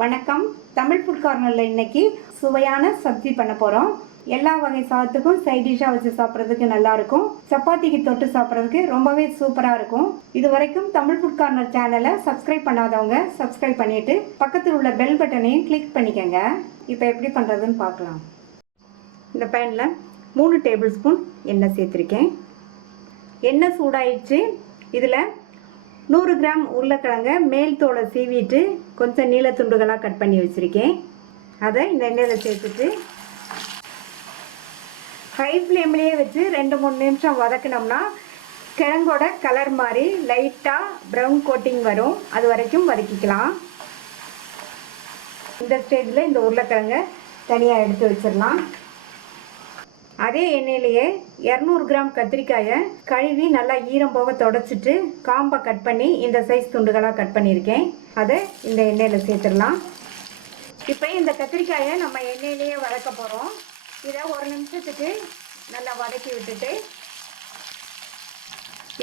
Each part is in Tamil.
வணக்கம். தமிழ் ஃபுட் கார்னரில் இன்னைக்கு சுவையான சப்ஜி பண்ண போகிறோம். எல்லா வகை சாதத்துக்கும் சைட் டிஷ்ஷாக வச்சு சாப்பிட்றதுக்கு நல்லாயிருக்கும். சப்பாத்திக்கு தொட்டு சாப்பிட்றதுக்கு ரொம்பவே சூப்பராக இருக்கும். இது வரைக்கும் தமிழ் ஃபுட் கார்னர் சேனலை சப்ஸ்கிரைப் பண்ணாதவங்க சப்ஸ்கிரைப் பண்ணிவிட்டு பக்கத்தில் உள்ள பெல் பட்டனையும் கிளிக் பண்ணிக்கோங்க. இப்போ எப்படி பண்ணுறதுன்னு பார்க்கலாம். இந்த பேனில் 3 டேபிள் ஸ்பூன் எண்ணெய் சேர்த்துருக்கேன். எண்ணெய் சூடாயிடுச்சு. இதில் 100 கிராம் உருளைக்கிழங்க மேல் தோலை சீவிட்டு கொஞ்சம் நீல துண்டுகளாக கட் பண்ணி வச்சுருக்கேன். அதை இந்த எண்ணெயில் சேர்த்துட்டு ஹை ஃப்ளேம்லேயே வச்சு 2-3 நிமிஷம் வதக்கினோம்னா கிழங்கோட கலர் மாதிரி லைட்டாக ப்ரௌன் கோட்டிங் வரும். அது வரைக்கும் வதக்கிக்கலாம். இந்த ஸ்டேஜில் இந்த உருளைக்கிழங்க தனியாக எடுத்து வச்சிடலாம். அதே எண்ணெயிலேயே 200 கிராம் கத்திரிக்காயை கழுவி நல்லா ஈரம் போக தொடச்சிட்டு காம்பை கட் பண்ணி இந்த சைஸ் துண்டுகளாக கட் பண்ணியிருக்கேன். அதை இந்த எண்ணெயில் சேர்த்துடலாம். இப்போ இந்த கத்திரிக்காயை நம்ம எண்ணெயிலேயே வதக்க போகிறோம். இதை 1 நிமிஷத்துக்கு நல்லா வதக்கி விட்டுட்டு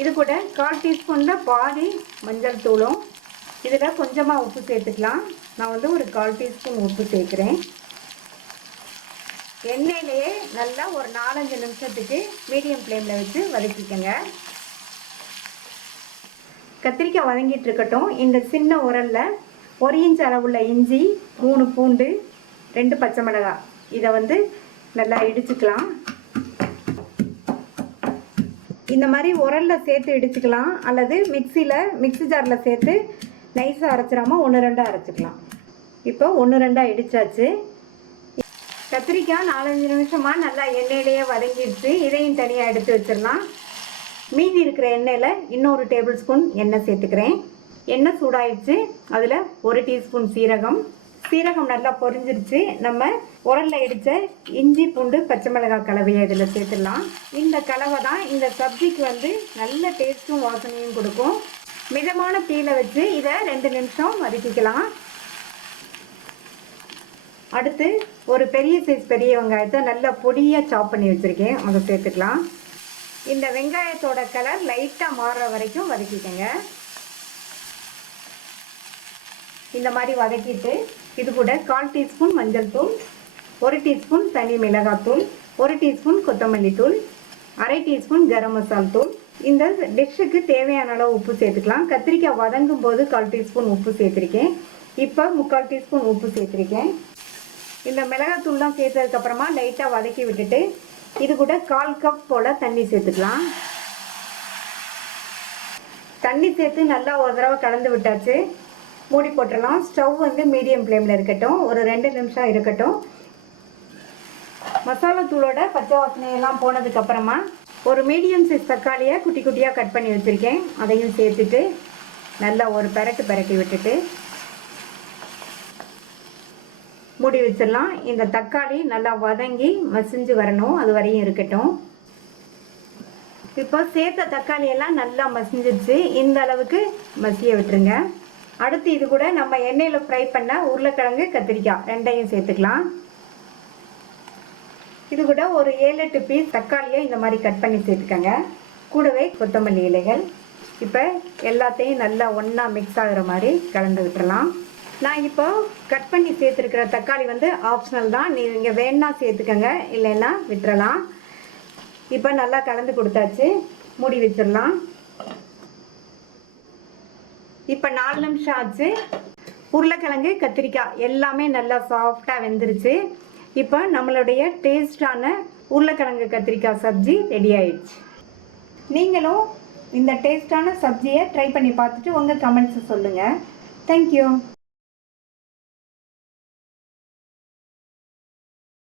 இது கூட 1/4 டீஸ்பூனில் பாதி மஞ்சள் தூளும் இதில் கொஞ்சமாக உப்பு சேர்த்துக்கலாம். நான் ஒரு 1/4 டீஸ்பூன் உப்பு சேர்க்குறேன். எண்ணெயிலேயே நல்லா ஒரு 4-5 நிமிஷத்துக்கு மீடியம் ஃப்ளேமில் வச்சு வதக்கிக்கோங்க. கத்திரிக்காய் வதங்கிட்டு இருக்கட்டும். இந்த சின்ன உரலில் 1 இன்ச் அளவுள்ள இஞ்சி, 3 பூண்டு, 2 பச்சை மிளகாய் இதை நல்லா இடிச்சுக்கலாம். இந்த மாதிரி உரலில் சேர்த்து இடிச்சுக்கலாம், அல்லது மிக்ஸி ஜாரில் சேர்த்து நைஸாக அரைச்சிடாமல் 1-2 அரைச்சிக்கலாம். இப்போ 1-2 இடிச்சாச்சு. கத்திரிக்காய் 4-5 நிமிஷமாக நல்லா எண்ணெயிலேயே வதங்கிடுச்சு. இதையும் தனியாக எடுத்து வச்சிடலாம். மீதி இருக்கிற எண்ணெயில் இன்னொரு டேபிள் ஸ்பூன் எண்ணெய் சேர்த்துக்கிறேன். எண்ணெய் சூடாயிடுச்சு. அதில் 1 டீஸ்பூன் சீரகம் நல்லா பொரிஞ்சிருச்சு. நம்ம உரலில் இடித்த இஞ்சி, பூண்டு, பச்சை மிளகாய் கலவையை இதில் சேர்த்துடலாம். இந்த கலவை தான் இந்த சப்ஜிக்கு நல்ல டேஸ்ட்டும் வாசனையும் கொடுக்கும். மிதமான தீயில வச்சு இதை 2 நிமிஷம் வதக்கிக்கலாம். அடுத்து ஒரு பெரிய சைஸ் பெரிய வெங்காயத்தை நல்லா பொடியாக சாப் பண்ணி வச்சுருக்கேன். அதை சேர்த்துக்கலாம். இந்த வெங்காயத்தோட கலர் லைட்டாக மாறுற வரைக்கும் வதக்கிக்கங்க. இந்த மாதிரி வதக்கிட்டு இது கூட 1/4 டீஸ்பூன் மஞ்சள் தூள், 1 டீஸ்பூன் தனி மிளகாத்தூள், 1 டீஸ்பூன் கொத்தமல்லி தூள், 1/2 டீஸ்பூன் கரம் மசாலா தூள். இந்த டிஷ்ஷுக்கு தேவையான அளவு உப்பு சேர்த்துக்கலாம். கத்திரிக்காய் வதங்கும் போது 1/4 டீஸ்பூன் உப்பு சேர்த்துருக்கேன். இப்போ 3/4 டீஸ்பூன் உப்பு சேர்த்துருக்கேன். இந்த மிளகாத்தூள்லாம் சேர்த்ததுக்கப்புறமா லைட்டாக வதக்கி விட்டுட்டு இது கூட 1/4 கப் போல் தண்ணி சேர்த்துக்கலாம். தண்ணி சேர்த்து நல்லா ஒரு தடவை கலந்து விட்டாச்சு. மூடி போட்டுடலாம். ஸ்டவ் மீடியம் ஃப்ளேமில் இருக்கட்டும். ஒரு 2 நிமிஷம் இருக்கட்டும். மசாலா தூளோட பச்சை வாசனையெல்லாம் போனதுக்கப்புறமா ஒரு மீடியம் சைஸ் தக்காளியை குட்டி குட்டியாக கட் பண்ணி வச்சுருக்கேன். அதையும் சேர்த்துட்டு நல்லா ஒரு பரட்டி விட்டுட்டு மூடி வச்சிடலாம். இந்த தக்காளி நல்லா வதங்கி மசிஞ்சு வரணும். அது வரையும் இருக்கட்டும். இப்போ சேர்த்த தக்காளி எல்லாம் நல்லா மசிஞ்சிருச்சு. இந்த அளவுக்கு மசிய விட்டுருங்க. அடுத்து இது கூட நம்ம எண்ணெயில் ஃப்ரை பண்ண உருளைக்கிழங்கு, கத்திரிக்காய் 2ஐயும் சேர்த்துக்கலாம். இது கூட ஒரு 7-8 பீஸ் தக்காளியை இந்த மாதிரி கட் பண்ணி சேர்த்துக்கங்க. கூடவே கொத்தமல்லி இலைகள். இப்போ எல்லாத்தையும் நல்லா ஒன்றா மிக்ஸ் ஆகிற மாதிரி கலந்து விட்டுறலாம். நான் இப்போ கட் பண்ணி சேர்த்துருக்கிற தக்காளி ஆப்ஷனல் தான். நீங்கள் வேணா சேர்த்துக்கங்க, இல்லைன்னா விட்டுறலாம். இப்போ நல்லா கலந்து கொடுத்தாச்சு. மூடி வச்சிடலாம். இப்போ 4 நிமிஷம் ஆச்சு. உருளைக்கிழங்கு, கத்திரிக்காய் எல்லாமே நல்லா சாஃப்டாக வெந்துருச்சு. இப்போ நம்மளுடைய டேஸ்டான உருளைக்கிழங்கு கத்திரிக்காய் சப்ஜி ரெடி ஆயிடுச்சு. நீங்களும் இந்த டேஸ்டான சப்ஜியை ட்ரை பண்ணி பார்த்துட்டு உங்கள் கமெண்ட்ஸை சொல்லுங்கள். தேங்க்யூ.